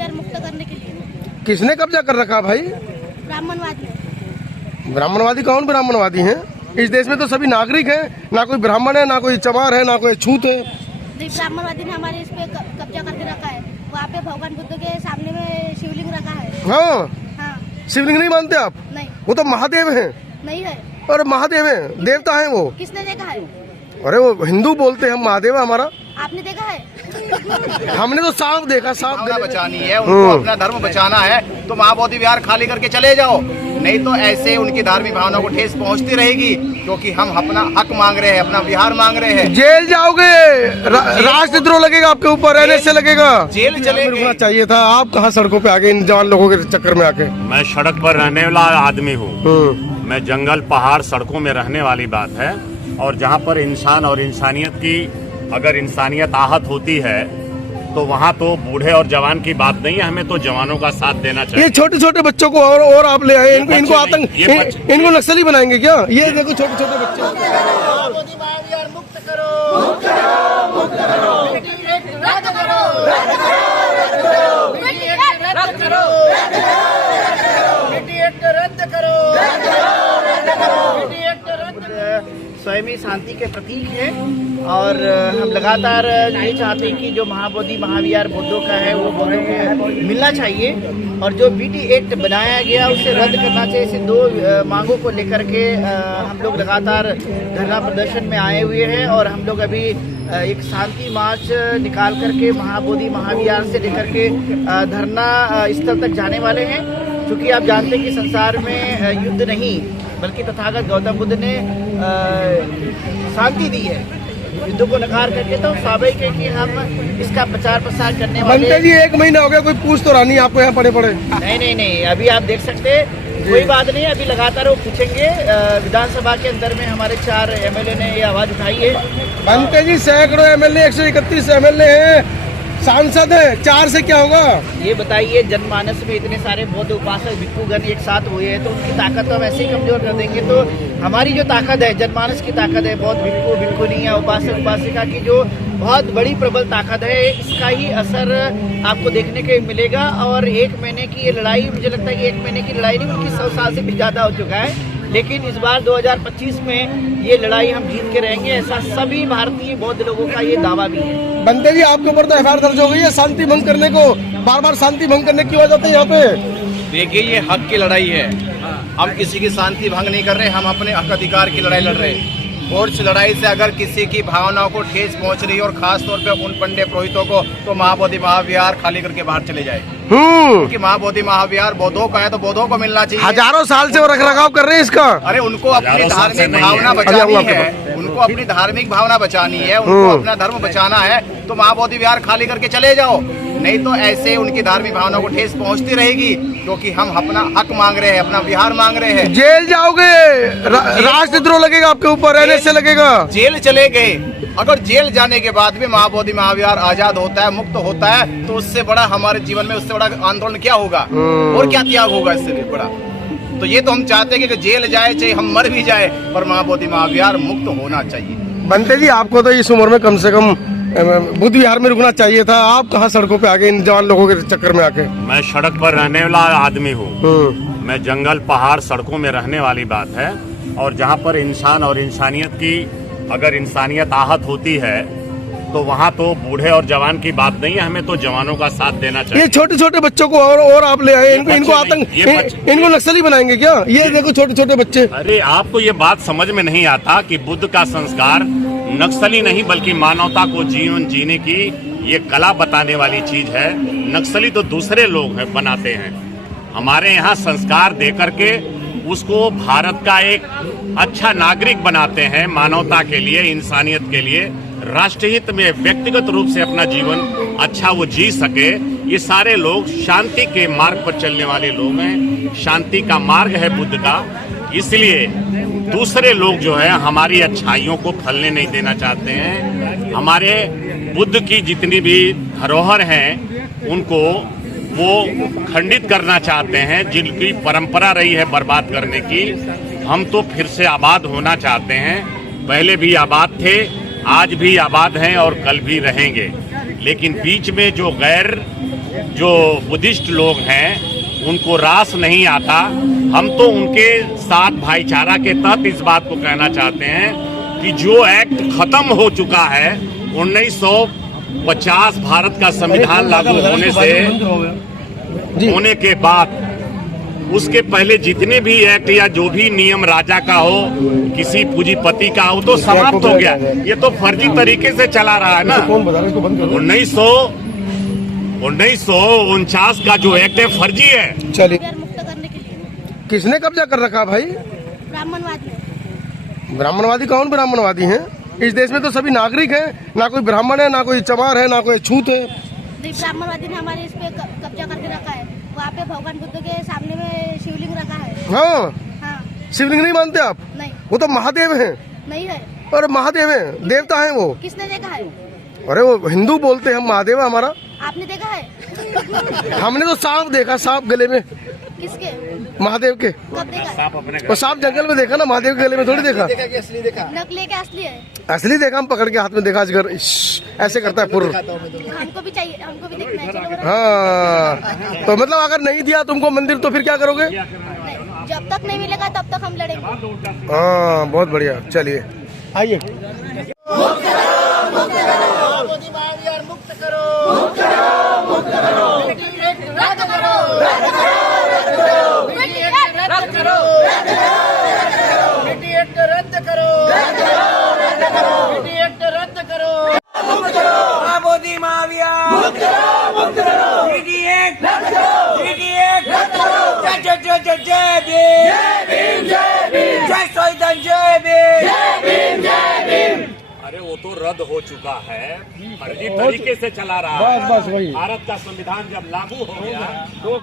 महाविहार मुक्त करने के लिए। किसने कब्जा कर रखा भाई? ब्राह्मणवादी। ब्राह्मणवादी? कौन ब्राह्मणवादी हैं? इस देश में तो सभी नागरिक हैं, ना कोई ब्राह्मण है, ना कोई चमार है, ना कोई छूत है। ब्राह्मणवादी ने हमारे इस पे कब्जा करके रखा है। वहाँ पे भगवान बुद्ध के सामने में शिवलिंग रखा है। हाँ, शिवलिंग नहीं मानते आप? नहीं। वो तो महादेव हैं। नहीं है। और महादेव है, देवता है वो। किसने देखा है? अरे वो हिंदू बोलते हैं, हम महादेव है हमारा। आपने देखा है? हमने तो साफ देखा, साफ बचानी है उनको, अपना धर्म बचाना है तो महाबोधि विहार खाली करके चले जाओ, नहीं तो ऐसे उनकी धार्मिक भावनाओं को ठेस पहुंचती रहेगी, क्योंकि हम अपना हक मांग रहे हैं, अपना विहार मांग रहे हैं। जेल जाओगे, राष्ट्रद्रोह लगेगा आपके ऊपर, एनएसए लगेगा, जेल चलेगा। चाहिए था। आप कहाँ सड़कों पे आके इन जवान लोगों के चक्कर में आके? मैं सड़क पर रहने वाला आदमी हूँ। मैं जंगल पहाड़ सड़कों में रहने वाली बात है, और जहाँ पर इंसान और इंसानियत की अगर इंसानियत आहत होती है तो वहाँ तो बूढ़े और जवान की बात नहीं है, हमें तो जवानों का साथ देना चाहिए। ये छोटे छोटे बच्चों को और आप ले आए, इनको आतंक, इनको नक्सली बनाएंगे क्या? ये देखो छोटे छोटे बच्चे। मुक्त करो, मुक्त करो, मुक्त करो, रद्द करो, रद्द करो, रद्द करो, रद्द करो। स्वयं ही शांति के प्रतीक है, और हम लगातार ये चाहते हैं कि जो महाबोधि महाविहार बुद्धों का है वो बुद्धों को मिलना चाहिए, और जो बीटी एक्ट बनाया गया उसे रद्द करना चाहिए। इसे दो मांगों को लेकर के हम लोग लगातार धरना प्रदर्शन में आए हुए हैं, और हम लोग अभी एक शांति मार्च निकाल करके महाबोधि महाविहार से लेकर के धरना स्थल तक जाने वाले हैं। क्योंकि आप जानते हैं कि संसार में युद्ध नहीं बल्कि तथागत गौतम बुद्ध ने शांति दी है, युद्ध को नकार करके, तो स्वाभाविक है कि हम इसका प्रचार प्रसार करने वाले। बनते जी 1 महीना हो गया, कोई पूछ तो रहा नहीं आपको यहाँ पड़े पड़े? नहीं, अभी आप देख सकते हैं, कोई बात नहीं, अभी लगातार वो पूछेंगे। विधानसभा के अंदर में हमारे 4 एमएलए ने ये आवाज उठाई है। बनते जी सैकड़ों एमएलए, 131 एमएलए हैं, सांसद है, 4 से क्या होगा? ये बताइए, जनमानस में इतने सारे बौद्ध उपासक भिक्षुगण एक साथ हुए हैं, तो उनकी ताकत तो हम ऐसे ही कमजोर कर देंगे। तो हमारी जो ताकत है, जनमानस की ताकत है, बौद्ध भिक्षु भिक्षुनी या उपासक उपासिका की जो बहुत बड़ी प्रबल ताकत है, इसका ही असर आपको देखने को मिलेगा। और 1 महीने की ये लड़ाई, मुझे लगता है कि 1 महीने की लड़ाई नहीं बल्कि 100 साल से भी ज्यादा हो चुका है, लेकिन इस बार 2025 में ये लड़ाई हम जीत के रहेंगे, ऐसा सभी भारतीय बौद्ध लोगों का ये दावा भी है। बनते जी आपके ऊपर तो एफआईआर दर्ज हो गई है शांति भंग करने को, बार बार शांति भंग करने की वजह से यहाँ पे। देखिए, ये हक की लड़ाई है, हम किसी की शांति भंग नहीं कर रहे, हम अपने हक अधिकार की लड़ाई लड़ रहे हैं। और इस लड़ाई से अगर किसी की भावनाओं को ठेस पहुंच रही है, और खास तौर पे उन पंडित पुरोहितों को, तो महाबोधि महाविहार खाली करके बाहर चले जाए, क्योंकि महाबोधि महाविहार बौद्धों का है तो बौद्धों को मिलना चाहिए। हजारों साल से वो रखरखाव कर रहे हैं इसका। अरे उनको अपनी धार्मिक भावना बचानी है, उनको अपनी धार्मिक भावना बचानी है, उनको अपना धर्म बचाना है, तो महाबोधि विहार खाली करके चले जाओ, नहीं तो ऐसे उनकी धार्मिक भावनाओं को ठेस पहुंचती रहेगी, क्योंकि हम अपना हक मांग रहे हैं, अपना विहार मांग रहे हैं। जेल जाओगे, राष्ट्रद्रोह लगेगा आपके ऊपर, एनएसए लगेगा, जेल चले गए। अगर जेल जाने के बाद भी महाबोधि महाविहार आजाद होता है, मुक्त होता है, तो उससे बड़ा हमारे जीवन में उससे बड़ा आंदोलन क्या होगा, और क्या त्याग होगा इससे भी बड़ा। तो ये तो हम चाहते हैं कि जेल जाए, चाहे हम मर भी जाए, पर महाबोधि महाविहार मुक्त होना चाहिए। बनते जी आपको तो इस उम्र में कम से कम बुद्ध विहार में रुकना चाहिए था। आप कहाँ सड़कों पे आके इन जवान लोगों के चक्कर में आके? मैं सड़क पर रहने वाला आदमी हूँ। मैं जंगल पहाड़ सड़कों में रहने वाली बात है, और जहाँ पर इंसान और इंसानियत की अगर इंसानियत आहत होती है तो वहाँ तो बूढ़े और जवान की बात नहीं है, हमें तो जवानों का साथ देना चाहिए। ये छोटे छोटे बच्चों को और आप ले आए, इनको आतंक, इनको नक्सली बनाएंगे क्या? ये देखो छोटे छोटे बच्चे। अरे आपको ये बात समझ में नहीं आता कि बुद्ध का संस्कार नक्सली नहीं बल्कि मानवता को जीवन जीने की ये कला बताने वाली चीज है। नक्सली तो दूसरे लोग हैं, बनाते हैं। हमारे यहाँ संस्कार दे करके उसको भारत का एक अच्छा नागरिक बनाते हैं, मानवता के लिए, इंसानियत के लिए, राष्ट्रहित में व्यक्तिगत रूप से अपना जीवन अच्छा वो जी सके। ये सारे लोग शांति के मार्ग पर चलने वाले लोग हैं, शांति का मार्ग है बुद्ध का, इसलिए दूसरे लोग जो है हमारी अच्छाइयों को फलने नहीं देना चाहते हैं। हमारे बुद्ध की जितनी भी धरोहर हैं उनको वो खंडित करना चाहते हैं, जिनकी परंपरा रही है बर्बाद करने की। हम तो फिर से आबाद होना चाहते हैं, पहले भी आबाद थे, आज भी आबाद हैं और कल भी रहेंगे। लेकिन बीच में जो गैर जो बुद्धिस्ट लोग हैं उनको रास नहीं आता। हम तो उनके साथ भाईचारा के तहत इस बात को कहना चाहते हैं कि जो एक्ट खत्म हो चुका है 1950 भारत का संविधान लागू होने के बाद उसके पहले जितने भी एक्ट या जो भी नियम राजा का हो किसी पूंजीपति का हो तो समाप्त हो गया। ये तो फर्जी तरीके से चला रहा है ना। 1949 का जो एक्ट है फर्जी है। चलिए, मुक्त करने के लिए किसने कब्जा कर रखा भाई? ब्राह्मणवादी। ब्राह्मणवादी कौन ब्राह्मणवादी हैं? इस देश में तो सभी नागरिक हैं, ना कोई ब्राह्मण है, ना कोई चमार है, ना कोई छूत है। नहीं, ब्राह्मणवादी ने हमारे इस पे कब्जा करके रखा है। वहाँ पे भगवान बुद्ध के सामने में शिवलिंग रखा है। हाँ, हाँ, शिवलिंग नहीं मानते आप? नहीं, वो तो महादेव हैं। नहीं है। और महादेव हैं, देवता हैं वो। किसने देखा है? अरे वो हिंदू बोलते हैं हम महादेव है हमारा। आपने देखा है? हमने तो सांप देखा, सांप गले में, किसके? महादेव के। कब देखा? सांप अपने वो सांप जंगल में देखा ना, महादेव के गले में थोड़ी देखा। असली देखा? नकली के असली है? असली देखा, हम पकड़ के हाथ में देखा, अजगर ऐसे करता है पुर। हमको भी चाहिए, हमको भी देखना है। चलो, हाँ, तो मतलब अगर नहीं दिया तुमको मंदिर तो फिर क्या करोगे? नहीं, जब तक नहीं मिलेगा तब तक हम लड़ेंगे। हाँ, बहुत बढ़िया। चलिए आइए। मोदी महावीर मुक्त करो, मुक्त करो, मुक्त करो, रद्द करो, रद्द करो, रद्द करो, रद्द करो, रद्द करो, रद्द करो, रद्द करो, मोदी महावीर मुक्त करो, मुक्त करो, रद्द करो, रद्द करो, जय जय जय जय भीम, जय भीम, जय संविधान, जय भीम, जय भीम। अरे वो तो रद्द हो चुका है, फर्जी तरीके से चला रहा है। बस वही। भारत का संविधान जब लागू हो गया तो